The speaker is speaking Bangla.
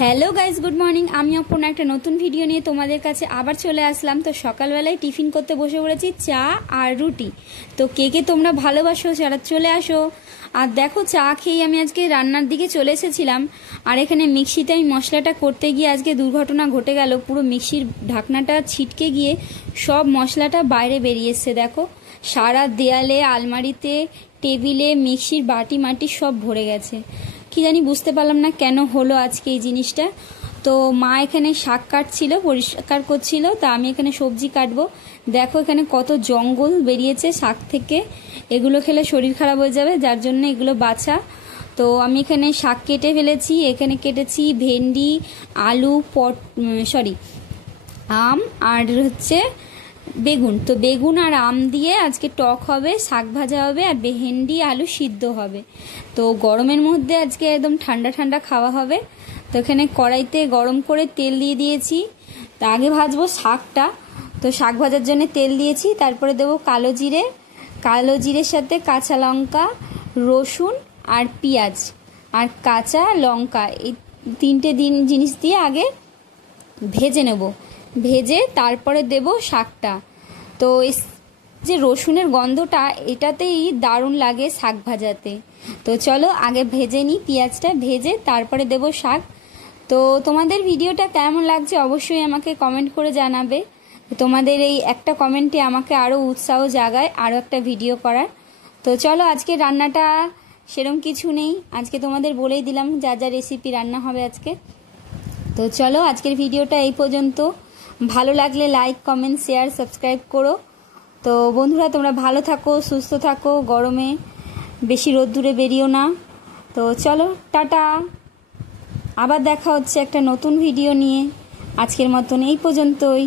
Hello guys, good morning. আমি অপর্ণা একটা নতুন ভিডিও নিয়ে তোমাদের কাছে আবার চলে আসলাম। তো সকালবেলায় টিফিন করতে বসে পড়েছি, চা আর রুটি। তো কে কে তোমরা ভালোবাসো যারা চলে আসো। আর দেখো, চা খেয়েই আমি আজকে রান্নার দিকে চলে এসেছিলাম। আর এখানে মিক্সিতে আমি মশলাটা করতে গিয়ে আজকে দুর্ঘটনা ঘটে গেল। পুরো মিক্সির ঢাকনাটা ছিটকে গিয়ে সব মশলাটা বাইরে বেরিয়ে এসছে। দেখো, সারা দেয়ালে, আলমারিতে, টেবিলে মিক্সির বাটি মাটি সব ভরে গেছে। কি জানি, বুঝতে পারলাম না কেন হলো আজকে এই জিনিসটা। তো মা এখানে শাক কাটছিল, পরিষ্কার করছিল, তা আমি এখানে সবজি কাটবো। দেখো এখানে কত জঙ্গল বেরিয়েছে শাক থেকে, এগুলো খেলে শরীর খারাপ হয়ে যাবে, যার জন্য এগুলো বাছা। তো আমি এখানে শাক কেটে ফেলেছি। এখানে কেটেছি ভেন্ডি, আলু, আম আর হচ্ছে বেগুন। তো বেগুন আর আম দিয়ে আজকে টক হবে, শাক ভাজা হবে, আর ভেন্ডি আলু সিদ্ধ হবে। তো গরমের মধ্যে আজকে একদম ঠান্ডা ঠান্ডা খাওয়া হবে। তো এখানে কড়াইতে গরম করে তেল দিয়ে দিয়েছি। তা আগে ভাজবো শাকটা। তো শাক ভাজার জন্য তেল দিয়েছি, তারপরে দেবো কালো জিরে। কালো জিরের সাথে কাঁচা লঙ্কা, রসুন আর পেঁয়াজ আর কাঁচা লঙ্কা, এই তিনটে জিনিস দিয়ে আগে ভেজে নেব। ভেজে তারপরে দেব শাকটা। তো যে রসুনের গন্ধটা, এটাতেই দারুণ লাগে শাক ভাজাতে। তো চলো আগে ভেজে নিই, পেঁয়াজটা ভেজে তারপরে দেব শাক। তো তোমাদের ভিডিওটা কেমন লাগছে অবশ্যই আমাকে কমেন্ট করে জানাবে। তোমাদের এই একটা কমেন্টে আমাকে আরও উৎসাহ জাগায় আরও একটা ভিডিও করার। তো চলো, আজকে রান্নাটা সেরকম কিছু নেই, আজকে তোমাদের বলেই দিলাম যা যা রেসিপি রান্না হবে আজকে। তো চলো, আজকের ভিডিওটা এই পর্যন্ত। ভালো লাগলে লাইক, কমেন্ট, শেয়ার, সাবস্ক্রাইব করো। তো বন্ধুরা, তোমরা ভালো থাকো, সুস্থ থাকো, গরমে বেশি রোদ্দুরে বেরিও না। তো চলো, টাটা। আবার দেখা হচ্ছে একটা নতুন ভিডিও নিয়ে। আজকের মতন এই পর্যন্তই।